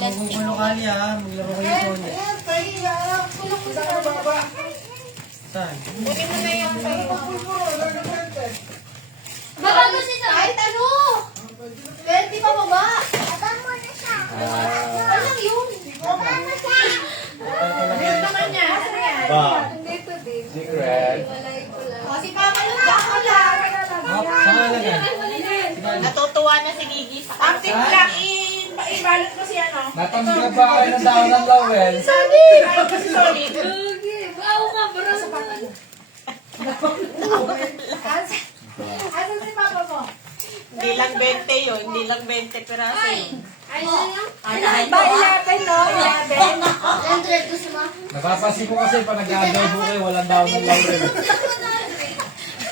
plastic. Magugulo kali ha. Maglaro kayo ito. Ayan, pahiya. Kulong ko sa baba. Saan? Kunin mo na yan sa'yo. Baba mo siya. Kahit ano. 20 pa baba. Alam yun. Yun naman niya. Ano yan? Dito din. Secret. O, si Papa yung ako lang. Saan ka lagay? Natutuwa na si Gigi sa Active lang. Ibalot mo si ano. Natanggap ba kayo ng daon ng lawel? Sabi! Solid. Wow nga, bro. Asan si Papa mo? Hindi lang 20 yun. Hindi lang 20 piraso yun. Ay, ano yun? Ay, Ba, 11, no? 11. Napapansin ko kasi pa nag-adobo kayo, walang daon ng lawel.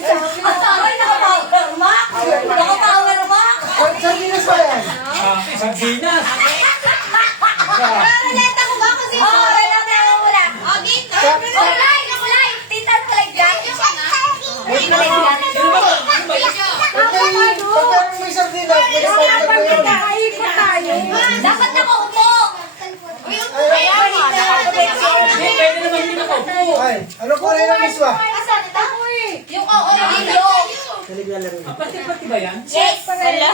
Ay, nakapower mark. Nakapower mark. Sardinas pa yan. Sardinas! Ruleta ko ba kasi? Oo, ruleta ko mula. O, dito. Kulay, kulay. Tita, kulay dyan. Kulay dyan. Sino ba? Pagka may sardinas, may sardinas pa yun. Dapat nakaupo. Ayan, Hindi, pwede naman hindi nakaupo. Ay, ano kulay ng miswa? Asan ito? Yung oo, dito. Kaliglalaro. Pati ba yan? Yes. Ano yung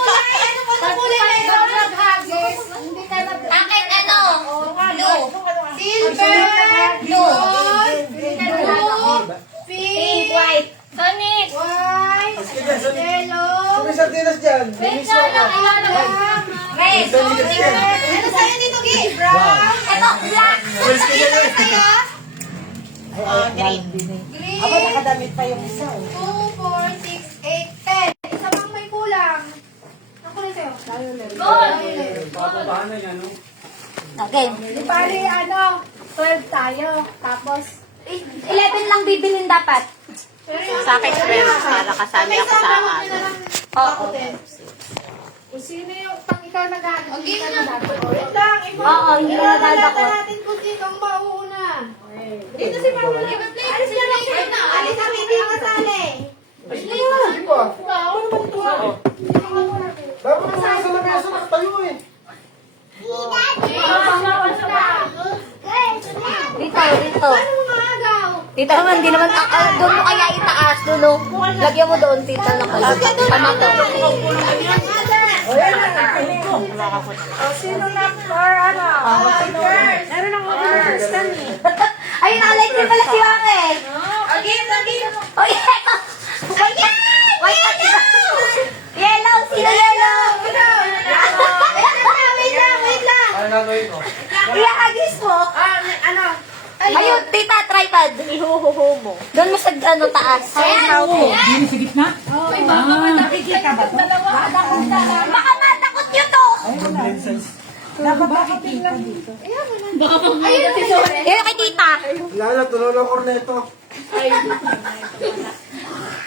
kulay? Ano ba yung kulay na ito? Hindi ka na... Akin ano? Blue. Silver. Gold. Blue. Pink. White. Sonic. White. Sige, saan Yellow. may sardinas dyan? May miswa ka. Red. Ano sa'yo dito, Gi? Brown. Ito, black. Pwede ka dyan eh. Sa'yo? Green. Green. Aba, nakadamit pa yung isa. 2, 4, 6, 8, 10. Isa pang may kulang. Ang kulay sa'yo? Violet. Papabahan na yan, no? Okay. Di bali, 12 tayo. Tapos, 11 lang bibilin dapat. Sa akin, friends, para kasali ako sa akin. Oo. Kung sino yung pang ikaw nag-ano, hindi ka nadadako. Wait lang. Oo, hindi ka nadadako. natin kung sino ang mauuna. Dito si Mama. Alis na lang siya na. Alis na hindi ka kasali. Sige pa. Dapat mo sa lamesa tayo eh. Dito, dito. Ano mo maagaw? Dito naman, hindi naman, doon mo kaya itaas, doon, no? Lagyan mo doon, tita, ng kalat. Pamato. Sino na or ano? Meron akong first eh. Ayun, nalike din pala si Wake. Again. Oh, yeah. Ayan! White at yellow, sino yellow? Wait lang. Ano gagawin ko? Iahagis mo. Ano? Ayun, tita, tripod. Ihuhuhu mo. Doon mo sa taas. Ayan. Baka matakot nyo to. Ayun kay tita. Lala, tuloy lang korneto.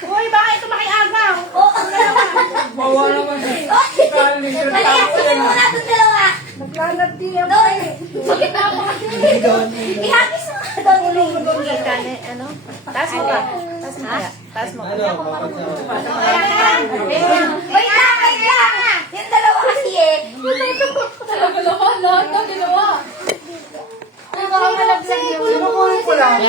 Uy, baka ito makiagaw. Bawa naman eh. Palayasin mo na itong dalawa. Naglalagdi ang Doon. Ihagis mo nga doon. Ano? Taas mo ka. Ano? Wait lang. Yung dalawa kasi eh. Sino kulit ko lang?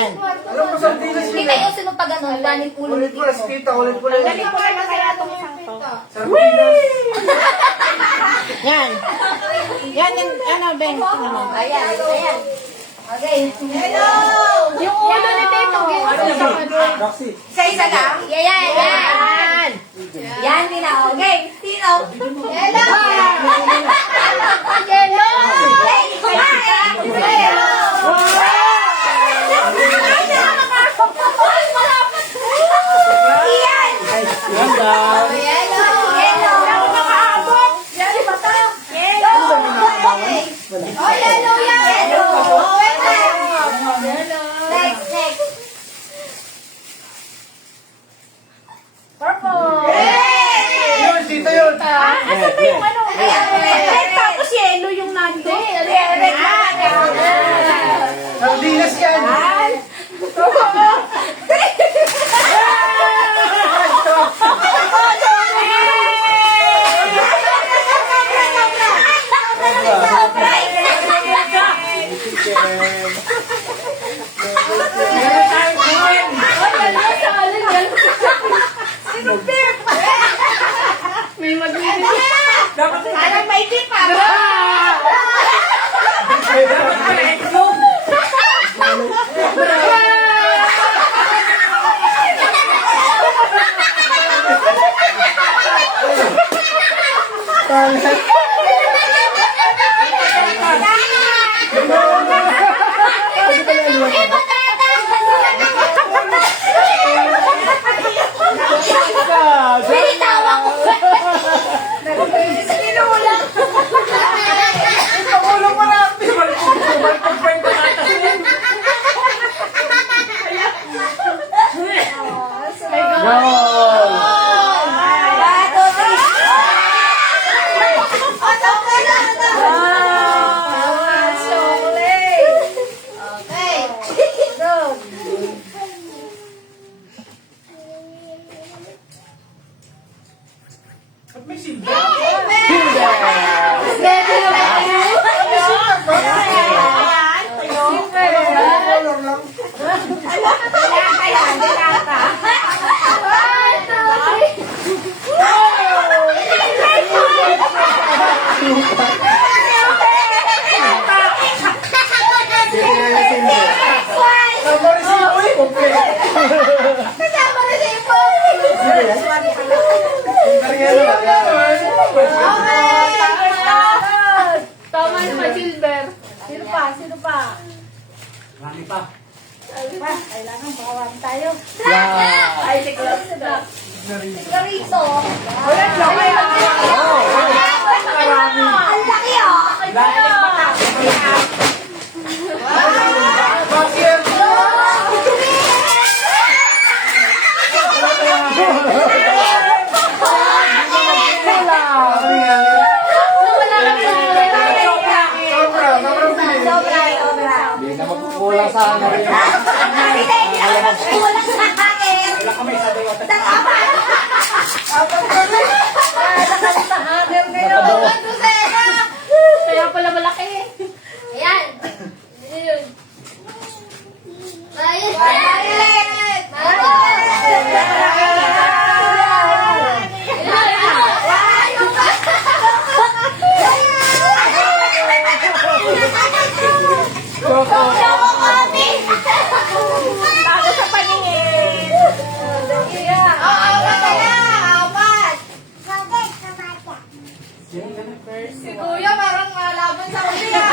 Alam mo sardinas Hindi yun tayo eh. sino pa ganun. Ganin ulo Kulit ni ko lang, kita, kulit ko lang. Dali ko lang kaya itong isang to. Sardinas. Yan, Ben. Ayan. Okay. Hello! Yung ulo ni Tito. Roxy. Isa-isa lang. Yan. Yan, Tina. Okay. Sino? Hello! Yellow. Iyan. Yan daw. Yellow. Yan, mata. Oh, yellow yan. Oh, wait lang. Next. Purple. Yun, sito yun. Asan ba yung ano? Ayan. Sino pa? Marami pa. Kailangan bawahan tayo. Wow. Ay, si Clarito. Ang laki oh! Hindi na magkukulang sa ano rin. Hindi na magkukulang sa akin! Wala kami sa dewata. Kaya pala malaki. Ayan! Yun. Violet! Bago sa paningin. Si Kuya parang laban sa kuya.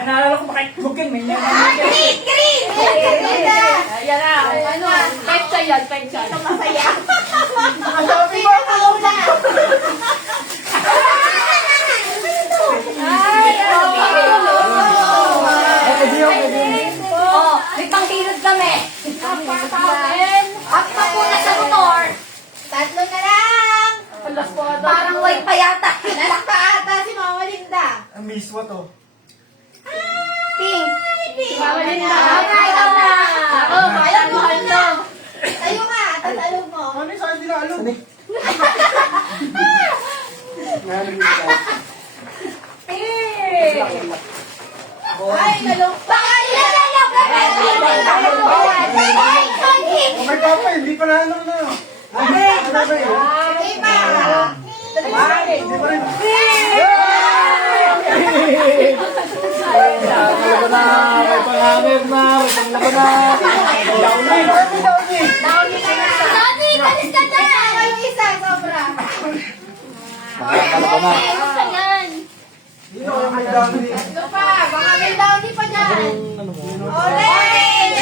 Naalala ko makikugin. May Green! Green! Ayan na. Ano? Petsa yan. Petsa. Masaya. Ang dami ba? Oh, may pangtilod kami. Ang papuna sa motor. Tatlo na lang. Parang white pa yata. Lalak pa ata si Mama Linda. Ang miswa to. Pink. Mama Linda. Ikaw na. Ako, mahal to. Tayo ka. Tatalog mo. Ano yung saan dinalo? Ay, nalong. Baka nilalala ka na. Oh my papa, hindi pa na ano na. Ano ba yun? Ay, pa. Hindi pa rin. Talaga na. May panghamir na. May panglaban na. Dani, kalis ka na. Ay, isa, sobra. Talaga na. Basta yan. Hindi na may dami. Ito pa. Baka may downy pa dyan. Ano mo? Orange!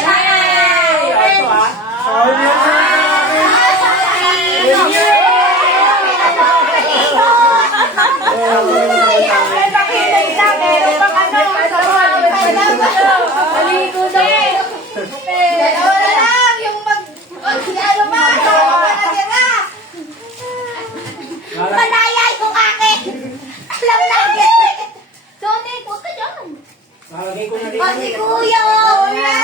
Dalawa na lang. Yung mag... Si ano ba? Natira. Malaya yung akin. Alam natin. Dani, huwag ka dyan. Nalagay ko na rin. O si Kuya. Wala.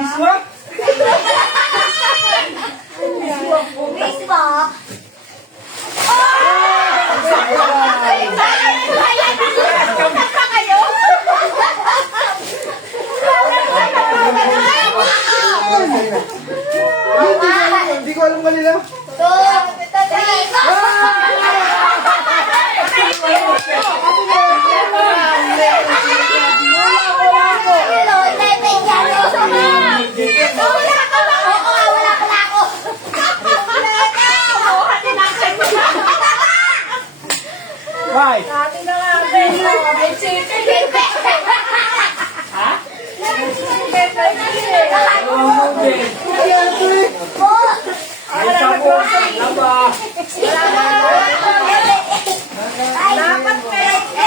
Miswa? Mismo. Hindi ko alam kanila. Why? Atin na nga. May chicken. Ha? Oh, Ay, sapo. Laba. Dapat meron.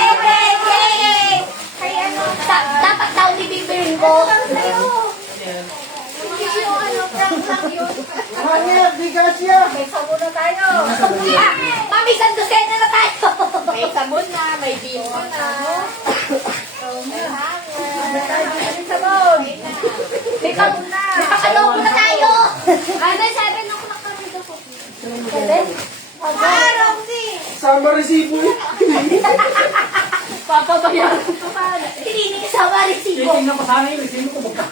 Dapat daw bibibirin ko. Hindi yung ano, prank lang yun. Hangir, di ka siya. May sabon na tayo. Mami, sandusena na tayo. May sabon na, may bimbo na. May hanger. May sabon. May sabon na. Nakakalobo na tayo. Ano, 7 o'clock kami dito po. 7? Ah, Roxy. Sama resibo eh. Papabayaran ko pa. Tininig sa marisigo. Titingnan ko sana yung sino ko baka.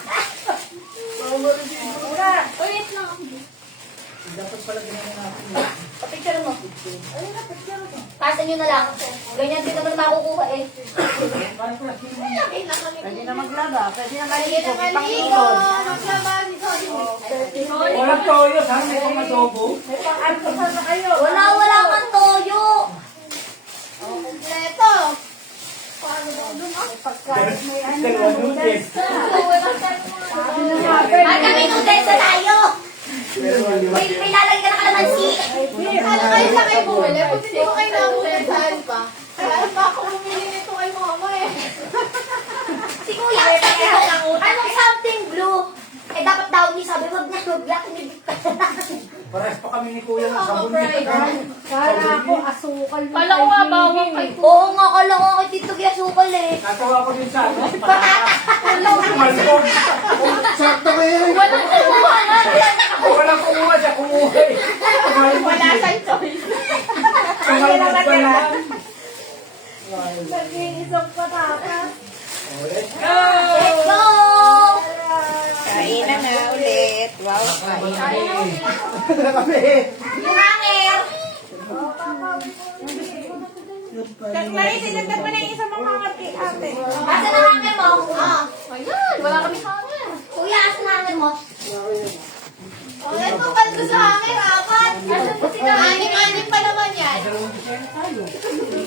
Wait lang ako. Dapat pala ginawa natin. Picture mo. Pasan nyo na lang. Ganyan din naman makukuha eh. Parang pala sino mo. Pwede na maglaba. Pwede na maligo. Maglaba. Walang toyo. Sana may pang adobo. Wala kang toyo. Kompleto. Paano ba Pagkain may ano, Dalawang noodles noodles. ka. Sabi na nga, Ay, kami noodles na tayo. Pero maliwag May lalagay ka na kalamansi. Ano kayo sa kayo bumili? Kung hindi ko kayo nabulit, saan pa? Kaya pa ako bumili nito kay mama eh. Si Kuya, anong something blue? Eh, dapat daw niya sabi, wag na, kinibig ka na. Parehas pa kami ni Kuya ng sabon dito. Kala ako asukal na Kala ko nga bawang kay Oo nga, kala ko kay Tito Gyasukal eh. Natawa ko din sa ano. Malpog. Sakto kayo. Walang kumuha na. Walang kumuha siya, kumuha eh. Wala siyang choice. Kumalmog pa naman. nag-iisang patatas. Let's Go! Let's go! Kain na nga ulit. Wow. kami. Yung hanger. Sinagdag mo na yung isang mga ate. Asa na hanger mo? Ayun, wala kami hanger. Kuya, asa na hanger mo? Ano po ba ito sa hangin? Apat. Asan po si Kami? Anim pa naman yan.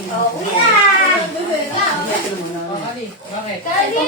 Oh, kuya! Bakit? Kali!